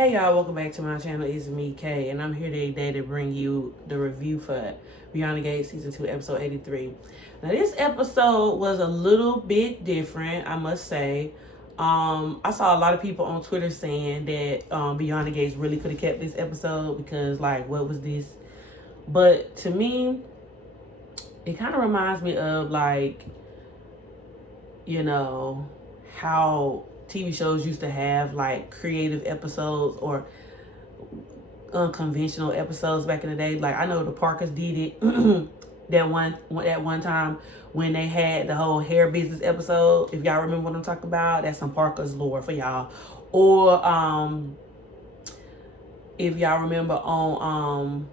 Hey y'all, welcome back to my channel. It's me, Kay, and I'm here today to bring you the review for Beyond the Gate Season 2, Episode 83. Now, this episode was a little bit different, I must say. I saw a lot of people on Twitter saying that Beyond the Gates really could have kept this episode because, like, what was this? But to me, it kind of reminds me of, like, how TV shows used to have, like, creative episodes or unconventional episodes back in the day. Like, I know the Parkers did it that one time when they had the whole hair business episode. If y'all remember what I'm talking about, that's some Parkers lore for y'all. Or if y'all remember on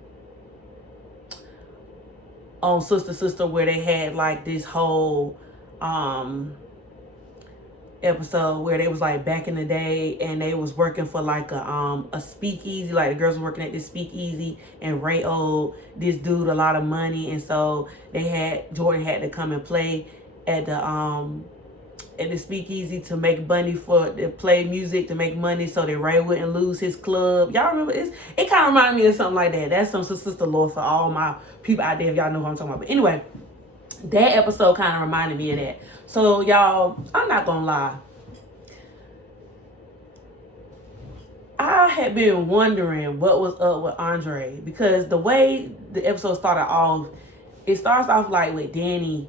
Sister Sister, where they had like this whole episode where they was like back in the day and they was working for like a speakeasy. Like, the girls were working at this speakeasy and Ray owed this dude a lot of money, and so Jordan had to come and play at the speakeasy to make money to play music to make money so that Ray wouldn't lose his club. Y'all remember this? It kind of reminded me of something like that. That's some sister lore for all my people out there, if y'all know what I'm talking about. But anyway, that episode kind of reminded me of that. So, y'all, I'm not gonna lie. I had been wondering what was up with Andre, because the way the episode started off, it starts off like with Danny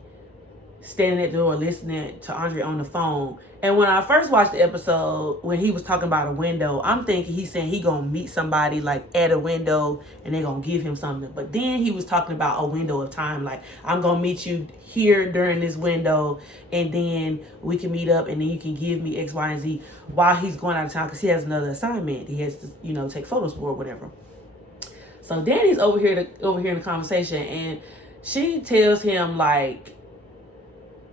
standing at the door listening to Andre on the phone. And when I first watched the episode, when he was talking about a window, I'm thinking he's saying he gonna meet somebody like at a window and they gonna give him something. But then he was talking about a window of time, like, I'm gonna meet you here during this window and then we can meet up and then you can give me X, Y, and Z while he's going out of town because he has another assignment. He has to, take photos for or whatever. So Danny's over here in the conversation, and she tells him, like,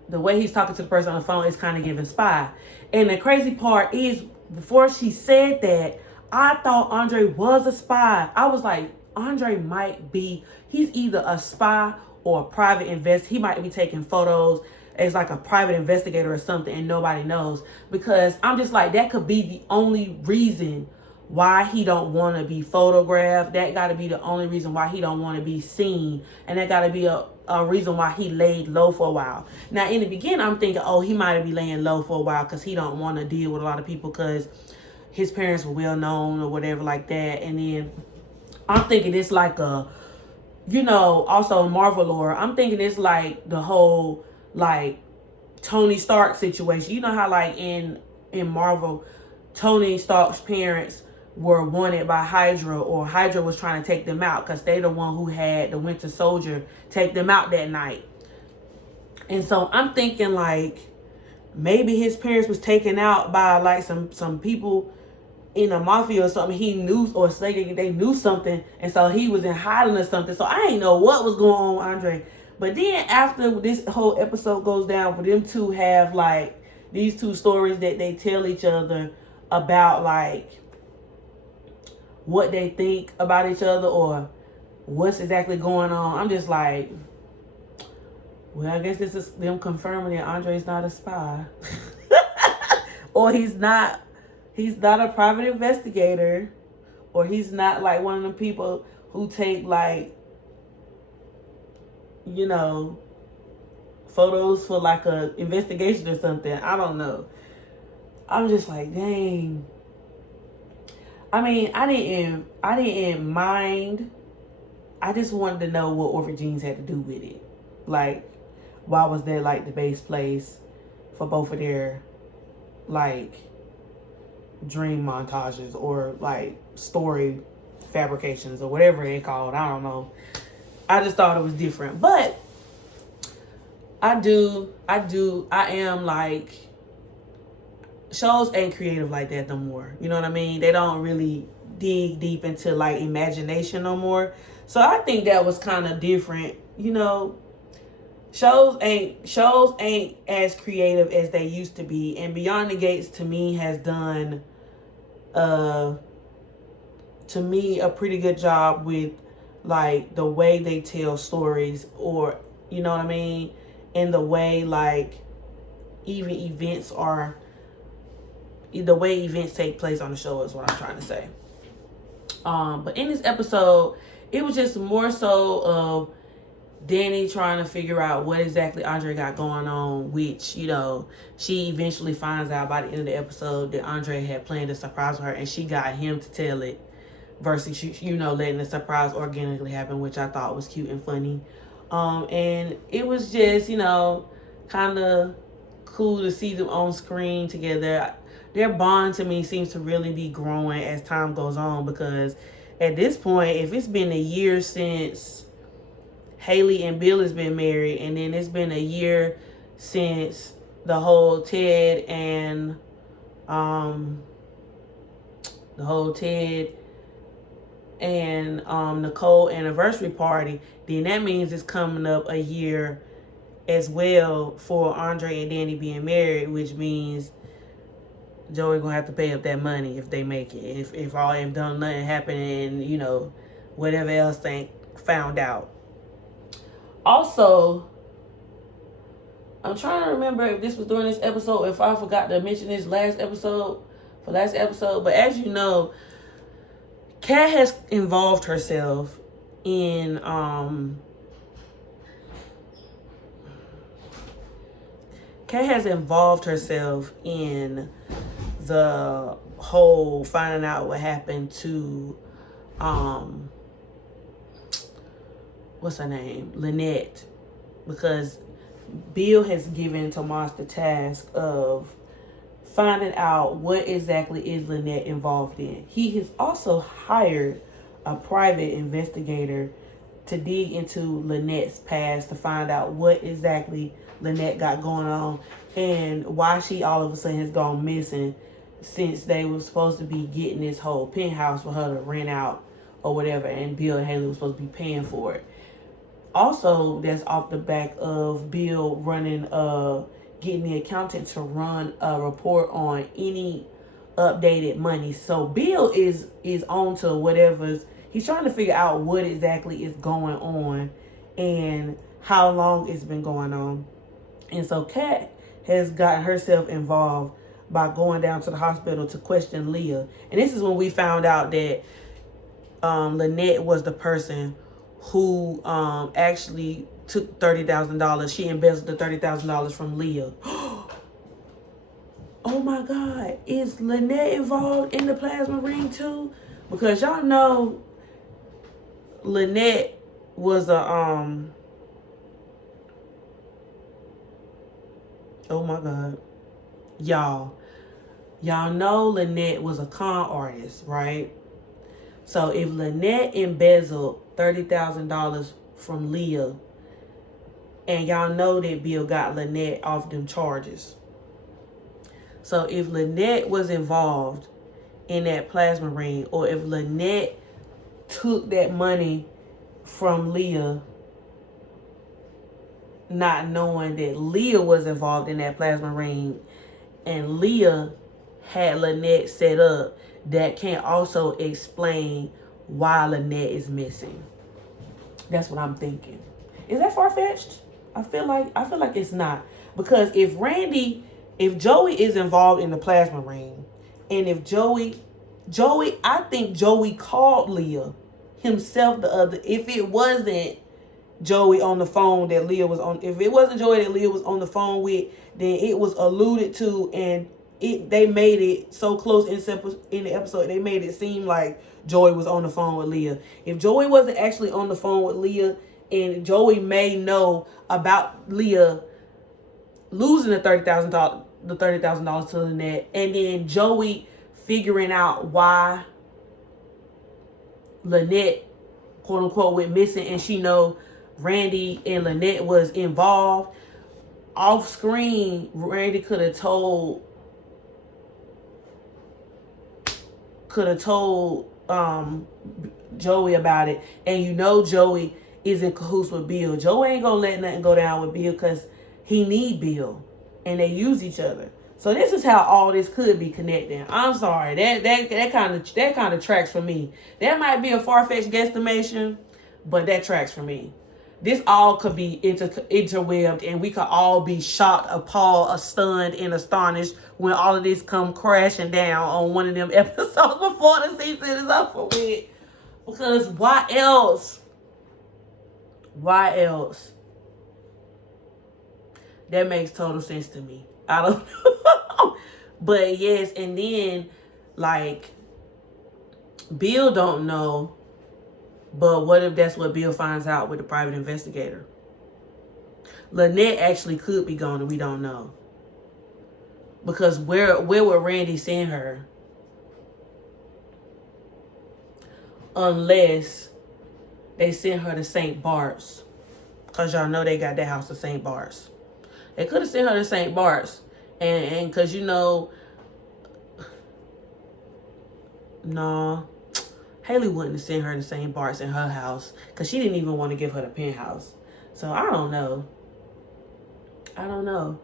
the way he's talking to the person on the phone is kind of giving spy. And the crazy part is, before she said that, I thought Andre was a spy. I was like, Andre might be, he's either a spy or a private he might be taking photos as like a private investigator or something and nobody knows. Because I'm just like, that could be the only reason why he don't want to be photographed. That got to be the only reason why he don't want to be seen. And that got to be a reason why he laid low for a while. Now, in the beginning, I'm thinking, oh, he might be laying low for a while because he don't want to deal with a lot of people because his parents were well known or whatever like that. And then I'm thinking it's like also in Marvel lore, I'm thinking it's like the whole, like, Tony Stark situation. You know how, like, in Marvel, Tony Stark's parents were wanted by Hydra, or Hydra was trying to take them out because they the one who had the Winter Soldier take them out that night. And so I'm thinking, like, maybe his parents was taken out by like some people in the mafia or something he knew, or say they knew something, and so he was in hiding or something. So I ain't know what was going on with Andre. But then after this whole episode goes down, for them to have like these two stories that they tell each other about, like, what they think about each other or what's exactly going on, I'm just like, well, I guess this is them confirming that Andre's not a spy. Or he's not a private investigator, or he's not like one of them people who take, like, photos for like a investigation or something. I don't know. I'm just like, dang. I mean, I didn't mind. I just wanted to know what Orphan Jeans had to do with it. Like, why was that like the base place for both of their, like, dream montages or like story fabrications or whatever they called? I don't know. I just thought it was different. But I am like, shows ain't creative like that no more. You know what I mean? They don't really dig deep into like imagination no more. So I think that was kind of different. Shows ain't as creative as they used to be. And Beyond the Gates, to me, has done a pretty good job with, like, the way they tell stories, or you know what I mean, and the way, like, even events are the way events take place on the show is what I'm trying to say. But in this episode, it was just more so of Danny trying to figure out what exactly Andre got going on, which, you know, she eventually finds out by the end of the episode that Andre had planned a surprise for her, and she got him to tell it versus, you know, letting the surprise organically happen, which I thought was cute and funny. And it was just, you know, kind of cool to see them on screen together. Their bond to me seems to really be growing as time goes on, because at this point, if it's been a year since Haley and Bill has been married, and then it's been a year since the whole Ted and Nicole anniversary party, then that means it's coming up a year as well for Andre and Danny being married, which means Joey gonna have to pay up that money if they make it. If all they've done nothing happened and, you know, whatever else they found out. Also, I'm trying to remember if this was during this episode, if I forgot to mention this last episode, but as you know, Kat has involved herself in the whole finding out what happened to what's her name, Lynette, because Bill has given Tomas the task of finding out what exactly is Lynette involved in. He has also hired a private investigator to dig into Lynette's past to find out what exactly Lynette got going on and why she all of a sudden has gone missing, since they were supposed to be getting this whole penthouse for her to rent out or whatever, and Bill and Haley were supposed to be paying for it. Also, that's off the back of Bill getting the accountant to run a report on any updated money. So Bill is on to whatever's, he's trying to figure out what exactly is going on and how long it's been going on. And so Kat has gotten herself involved by going down to the hospital to question Leah. And this is when we found out that Lynette was the person who actually took $30,000. She embezzled the $30,000 from Leah. Oh my God, is Lynette involved in the plasma ring too? Because y'all know Lynette was a oh my God, y'all know Lynette was a con artist, right? So if Lynette embezzled $30,000 from Leah, and y'all know that Bill got Lynette off them charges. So if Lynette was involved in that plasma ring, or if Lynette took that money from Leah, not knowing that Leah was involved in that plasma ring, and Leah had Lynette set up, that can also explain why Lynette is missing. That's what I'm thinking. Is that far-fetched? I feel like it's not. Because if Joey is involved in the plasma ring, and if Joey, I think Joey called Leah himself if it wasn't Joey on the phone that Leah was on, if it wasn't Joey that Leah was on the phone with, then it was alluded to, and they made it so close in the episode, they made it seem like Joey was on the phone with Leah. If Joey wasn't actually on the phone with Leah, and Joey may know about Leah losing the $30,000 to Lynette, and then Joey figuring out why Lynette, quote unquote, went missing, and she know Randy and Lynette was involved. Off screen, Randy could have told Joey about it, and you know Joey is in cahoots with Bill. Joey ain't gonna let nothing go down with Bill because he need Bill, and they use each other. So this is how all this could be connecting. I'm sorry, that kind of tracks for me. That might be a far-fetched guesstimation, but that tracks for me. this all could be interwebbed, and we could all be shocked, appalled, stunned, and astonished when all of this come crashing down on one of them episodes before the season is over with. Because why else? Why else? That makes total sense to me. I don't know. But yes, and then, like, Bill don't know, but what if that's what Bill finds out with the private investigator? Lynette actually could be gone and we don't know. Because where would Randy send her? Unless they sent her to St. Bart's. Because y'all know they got that house to St. Bart's. They could have sent her to St. Bart's. And because, you know, no, Haley wouldn't have sent her to St. Bart's in her house. Because she didn't even want to give her the penthouse. So I don't know. I don't know.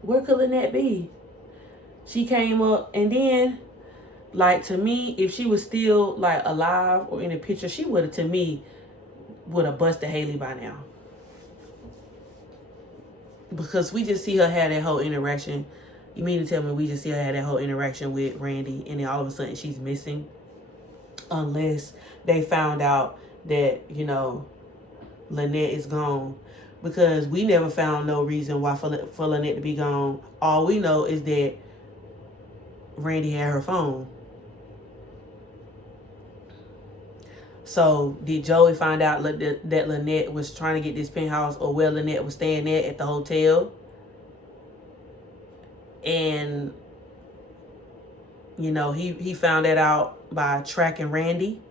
Where could Lynette be? She came up, and then, like, to me, if she was still, like, alive or in the picture, she would have, to me, would have busted Haley by now. Because we just see her have that whole interaction. You mean to tell me we just see her have that whole interaction with Randy, and then all of a sudden she's missing? Unless they found out that, you know, Lynette is gone. Because we never found no reason why for Lynette to be gone. All we know is that Randy had her phone. So did Joey find out that Lynette was trying to get this penthouse, or where Lynette was staying at the hotel? And, you know, he found that out by tracking Randy.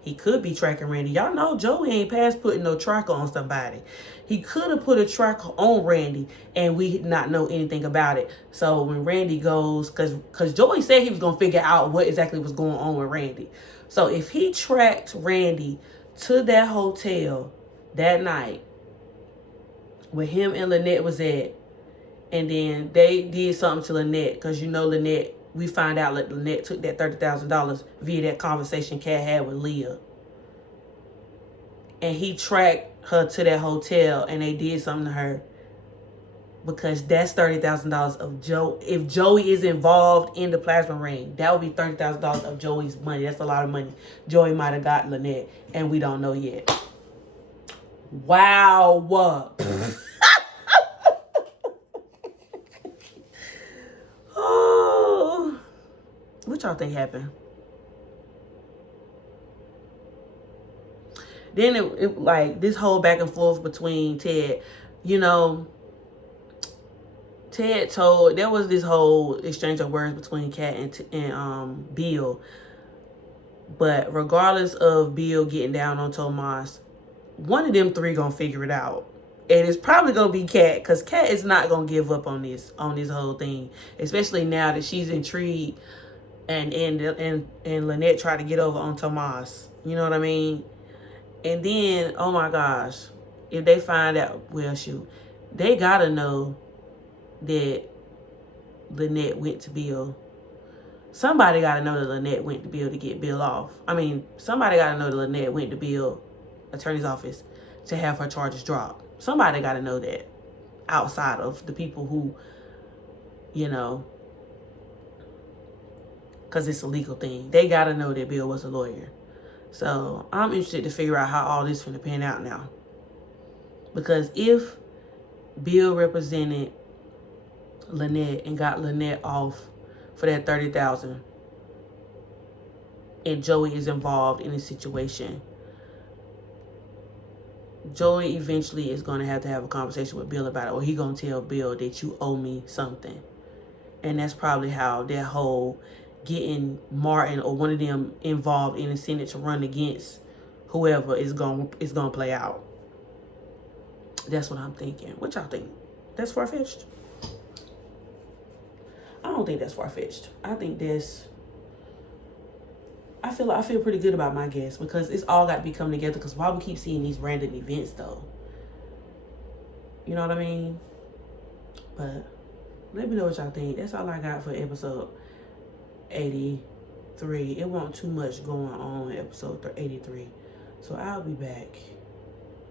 He could be tracking Randy. Y'all know Joey ain't past putting no tracker on somebody. He could have put a tracker on Randy and we not know anything about it. So when Randy goes, because Joey said he was going to figure out what exactly was going on with Randy. So if he tracked Randy to that hotel that night where him and Lynette was at, and then they did something to Lynette, because you know Lynette, we find out that Lynette took that $30,000 via that conversation Kat had with Leah. And he tracked her to that hotel and they did something to her. Because that's $30,000 of Joe. If Joey is involved in the plasma ring, that would be $30,000 of Joey's money. That's a lot of money. Joey might have got Lynette and we don't know yet. Wow. What y'all think happened? Then it like this whole back and forth between Ted, you know, Ted told, there was this whole exchange of words between Kat and Bill. But regardless of Bill getting down on Tomas, one of them three gonna figure it out. And it's probably gonna be Kat, because Kat is not gonna give up on this whole thing, especially now that she's intrigued. And Lynette tried to get over on Tomas. You know what I mean? And then, oh my gosh, if they find out, well, shoot, they gotta know that Lynette went to Bill. Somebody gotta know that Lynette went to Bill to get Bill off. I mean, somebody gotta know that Lynette went to Bill attorney's office to have her charges dropped. Somebody gotta know that outside of the people who, you know, because it's a legal thing. They got to know that Bill was a lawyer. So I'm interested to figure out how all this is going to pan out now. Because if Bill represented Lynette and got Lynette off for that $30,000, and Joey is involved in a situation, Joey eventually is going to have a conversation with Bill about it, or he going to tell Bill that you owe me something. And that's probably how that whole getting Martin or one of them involved in the Senate to run against whoever is going to play out. That's what I'm thinking. What y'all think? That's far-fetched? I don't think that's far-fetched. I think that's... I feel pretty good about my guess, because it's all got to be coming together. Because why we keep seeing these random events, though? You know what I mean? But let me know what y'all think. That's all I got for episode 83. It wasn't too much going on in episode 83. So I'll be back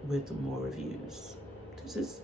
with more reviews. This is